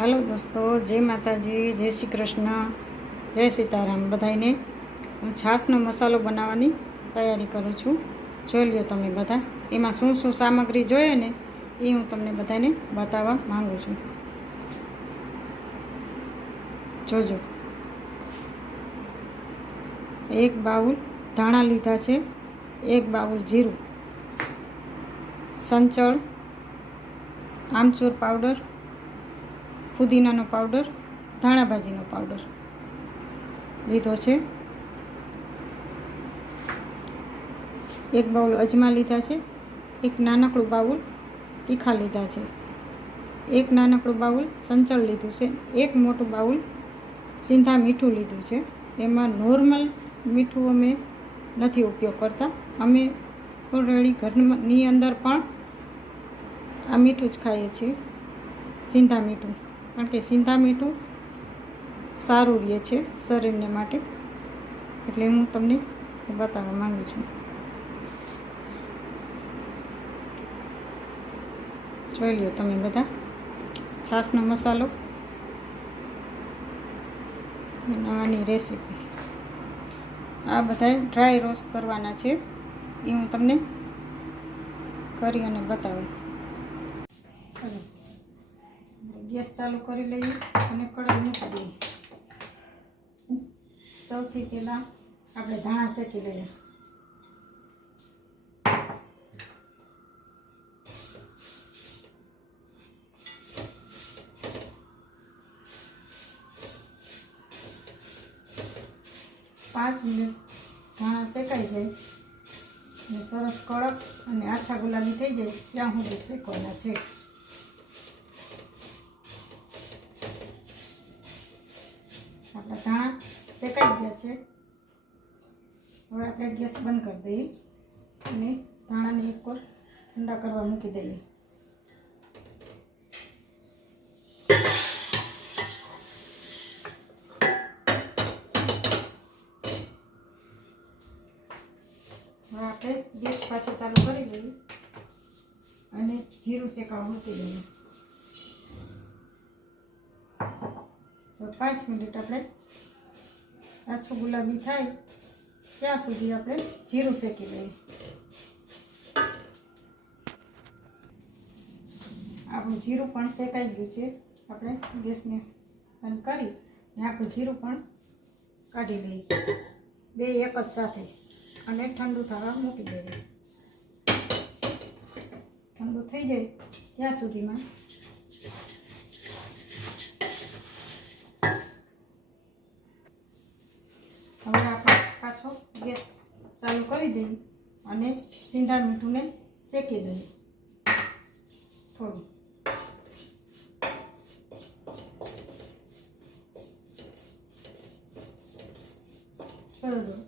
Hello दोस्तों, जय माताजी, जय श्री कृष्ण, जय सीताराम। बधाईने हूँ छाशनो मसालो बनाववानी तैयारी करूँ छूँ। जोई ल्यो तमे बधा एमां शुं शुं सामग्री जोईए ने ए हूँ तमने बधाने बताववा मांगू छूँ। जोजो, एक बाउल धाणा लीधा छे, एक बाउल जीरुं, संचळ, आमचूर पाउडर, पुदीनानो पाउडर, धाणा भाजीनो पाउडर लीधो छे। एक बाउल अजमा लीधा छे, एक नानकड़ું बाउल तीखा लीधा छे, एक नानकड़ું बाउल संचळ लीधुं छे, एक मोटું बाउल सींधा मीठું लीधुं छे। एमां नॉर्मल मीठું अमे नथी उपयोग करता, अमे ऑलरेडी घरनी अंदर पण आ मीठું ज खाईए छीए, सींधा मीठું, कारण के सींधा मीठું सारूं रहे छे शरीरने माटे, एटले हूँ तमने बताववा मांगू छूं। जोई ल्यो तमे बधा छाशनो मसालो बनाववानी रेसिपी। आ बधाय ड्राय रोस्ट करवाना छे, ए हूँ तमने करी अने बतावुं। गैस चालू करी लईए अने कढ़ाई मूकी दईए। सौथी पहेला आपणे धाणा शेकी लईए। पांच मिनिट धाणा शेकाई जाए અને સરસ કડક અને આછા ગુલાબી થઈ જાય ત્યાં સુધી શેકવાના છે। આપણા ધાણા શેકાઈ ગયા છે, હવે આપણે ગેસ બંધ કરી દઈએ અને ધાણાને એક કોર ઠંડા કરવા મૂકી દઈએ। હવે આપણે ગેસ પાછો ચાલુ કરી દઈએ અને જીરું શેકાવા મૂકી દઈએ। તો 5 મિનિટ આપણે આછું ગુલાબી થાય ત્યાં સુધી આપણે જીરું શેકી લઈએ। આપણું જીરું પણ શેકાઈ ગયું છે, આપણે ગેસને બંધ કરી અને આપણું જીરું પણ કાઢી લઈએ, બે એક જ સાથે, અને ठंडू थवा मूकी देवे। ठंडू थई जाए त्या सुधी में हवे आपणे पाछो गैस चालू करी दઈએ અને सीधा मीठू ने शेकी दઈએ थोड़ू। बराबर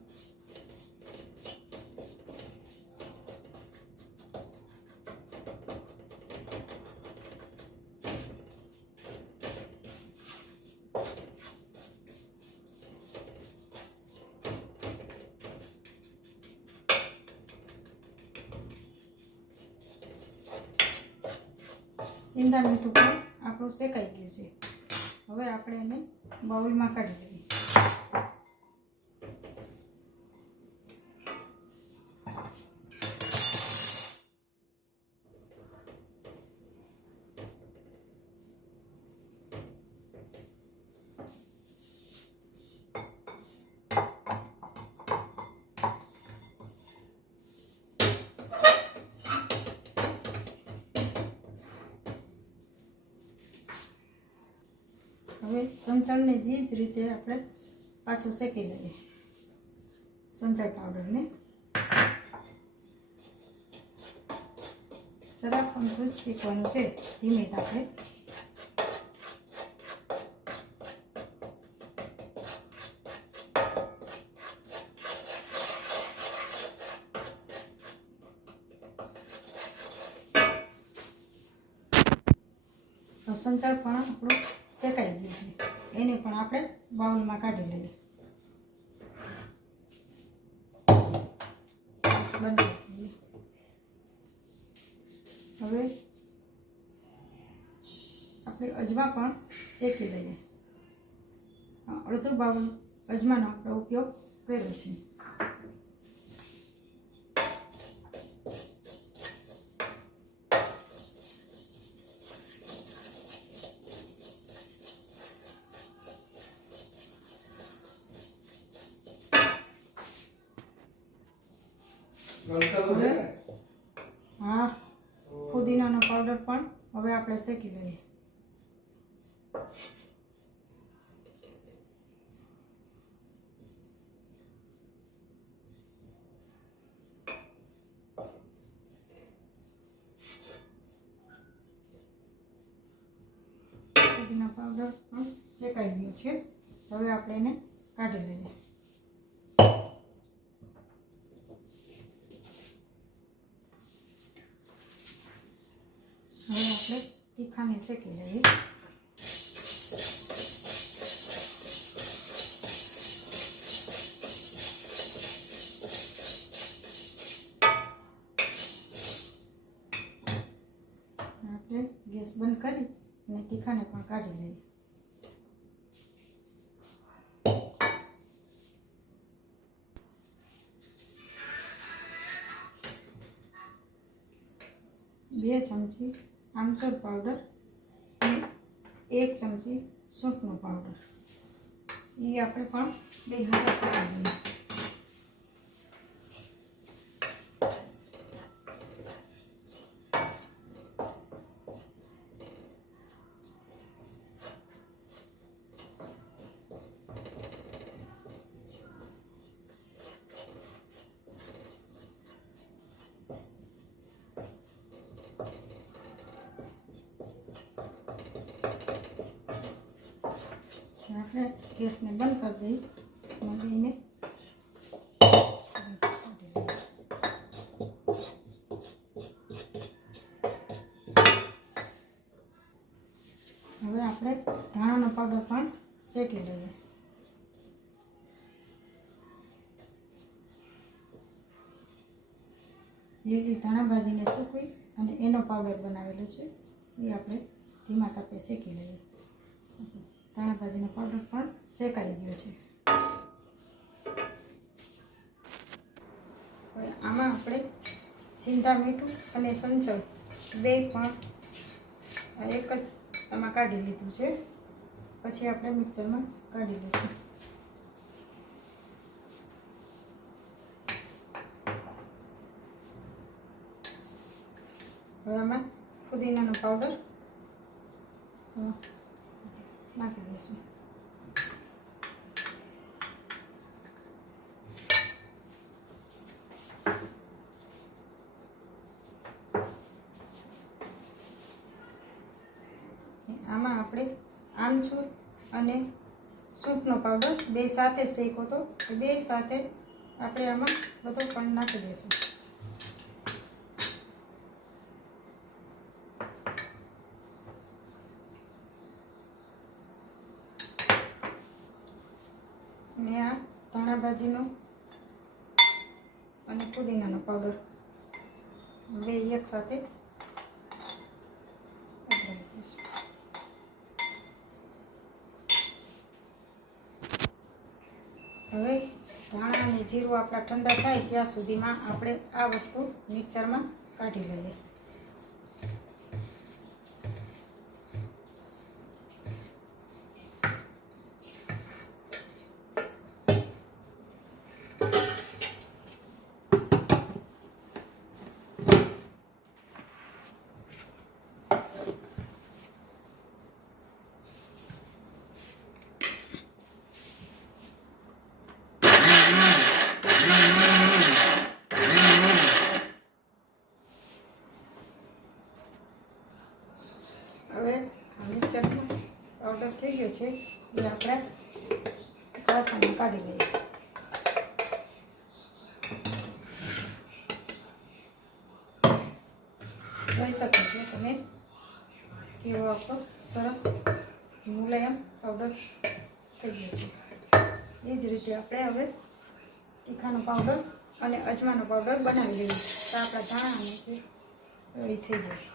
सीधा मीठू पण आपणुं शेकाई गयुं छे। हवे आपणे एने बाउल में काढी लईए। હવે સંચળને જે જ રીતે આપણે પાછું શેકી લઈએ। સંચળ પાવડરને જરા પણ જ શેકવાનું છે, ધીમે તાપે। તો સંચળ પણ આપણું શેકાઈ ગયું છે, એને પણ આપણે બાઉલમાં કાઢી લઈએ। હવે આપણે અજમા પણ શેકી લઈએ. અડધું બાઉલ અજમાનો આપણે ઉપયોગ કર્યો છે. હા, ફુદીનાનો પાવડર પણ હવે આપણે શેકી લઈએ. ફુદીના પાવડર પણ શેકાઈ ગયો છે. હવે આપણે એને કાઢી લઈએ. હવે આપણે તીખાને શેકી લઈએ. આપણે ગેસ બંધ કરી અને તીખાને પણ કાઢી લઈએ. બે ચમચી આમચૂર પાવડર અને 1 ચમચી સૂંઠનો પાવડર એ આપણે પણ બે હાથે શેકી લઈએ. આપણે ગેસને બંધ કરી દઈએ અને બેને હવે આપણે ધાણાનો પાવડર પણ શેકી લઈએ. લીલી ધાણા ભાજીને સૂકવી અને એનો પાવડર બનાવેલો છે એ આપણે ધીમા તાપે શેકી લઈએ. ધાણા ભાજીનો પાવડર પણ શેકાઈ ગયો છે. હવે આમાં આપણે સિંધા મીઠું અને સંચળ બે પણ એક જ આમાં કાઢી લીધું છે. પછી આપણે મિક્સરમાં કાઢી લઈશું. હવે આમાં ફુદીનાનો પાવડર નાખી દઈશું. આમાં આપણે આમચૂર અને સૂંઠનો પાવડર બે સાથે શેકો તો બે સાથે આપણે આમાં બધો પણ નાખી દઈશું. અને આ ધાણા ભાજીનો અને પુદીનાનો પાવડર બે એક સાથે હવે ધાણા અને જીરું આપણા ઠંડા થાય ત્યાં સુધીમાં આપણે આ વસ્તુ મિક્સરમાં કાઢી લઈએ. હવે મિક્સરનો પાવડર થઈ ગયો છે એ આપણે ગ્લાસમાં કાઢી લઈએ. જોઈ શકો છો તમે કેવો આપણો સરસ મુલાયમ પાવડર થઈ ગયો છે. એ જ રીતે આપણે હવે તીખાનો પાવડર અને અજમાનો પાવડર બનાવી લઈએ તો આપણા ધાણા અને રેડી થઈ જાય.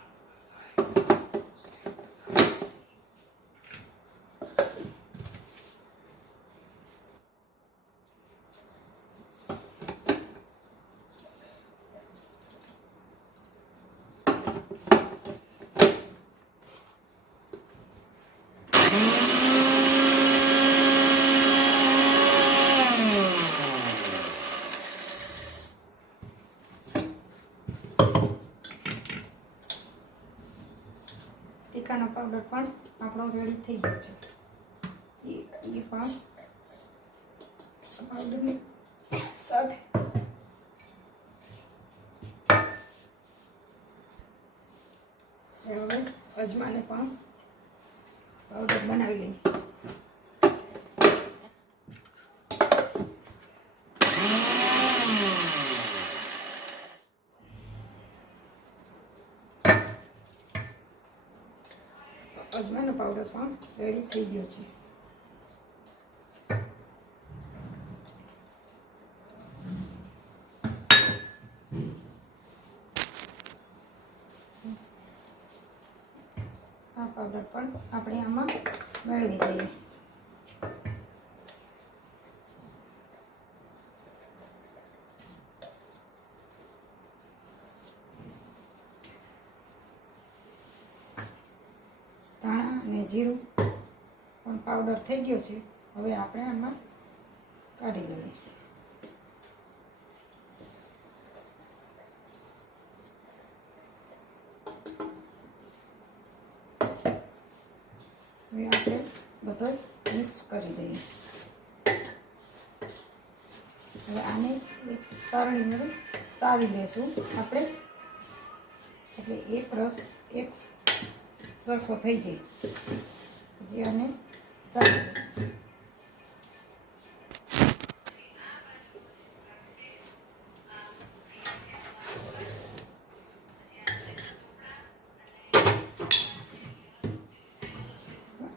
આપણો રેડી થઈ ગયો છે. એ પણ પાવડરની સાથે હવે અજમાને પણ પાવડર બનાવી લઈએ. અજમાનો પાવડર પણ રેડી થઈ ગયો છે. આ પાવડર પણ આપણે આમાં મેળવી દઈએ. ધાણા અને જીરું પણ પાવડર થઈ ગયો છે. હવે આપણે આમાં કાઢી લઈએ. હવે આપણે બધો મિક્સ કરી દઈએ. હવે આને એક સારણીમાં સાવી લેશું આપણે, એટલે એક રસ એક સરખો થઈ જાય. પછી આને ચાલી દઈશું.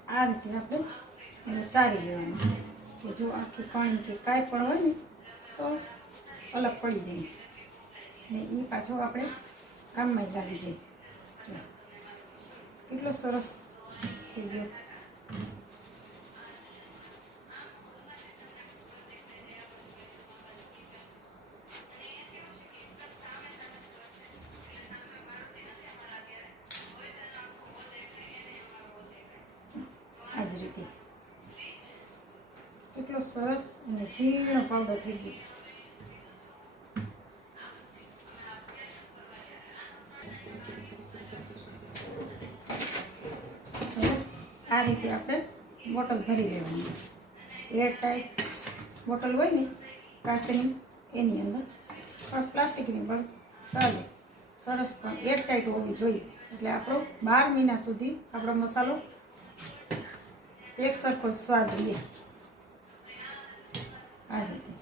આ રીતે આપણે એને ચારી લેવાનું. કે જો આખી પાણી કે કાંઈ પણ હોય ને તો અલગ પડી જાય ને એ પાછો આપણે કામમાં લાગી જાય. જો કેટલો સરસ થઈ ગયો. આ જ રીતે કેટલો સરસ અને ઝીણો પાવડર થઈ ગયો. આ રીતે આપણે બોટલ ભરી લેવાની. એરટાઈટ બોટલ હોય ને કાચની, એની અંદર પણ પ્લાસ્ટિકની પણ ચાલે, સરસ પણ એરટાઈટ હોવી જોઈએ. એટલે આપણો 12 મહિના સુધી આપણો મસાલો એક સરખો સ્વાદ લે. આ રીતે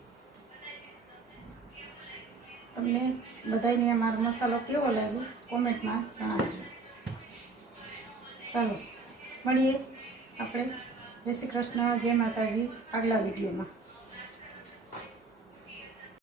તમને બધાને અમારો મસાલો કેવો લાગ્યો કોમેન્ટમાં જણાવજો. ચાલો મળીએ આપણે. જય શ્રી કૃષ્ણ, જય માતાજી આગલા વિડીયોમાં.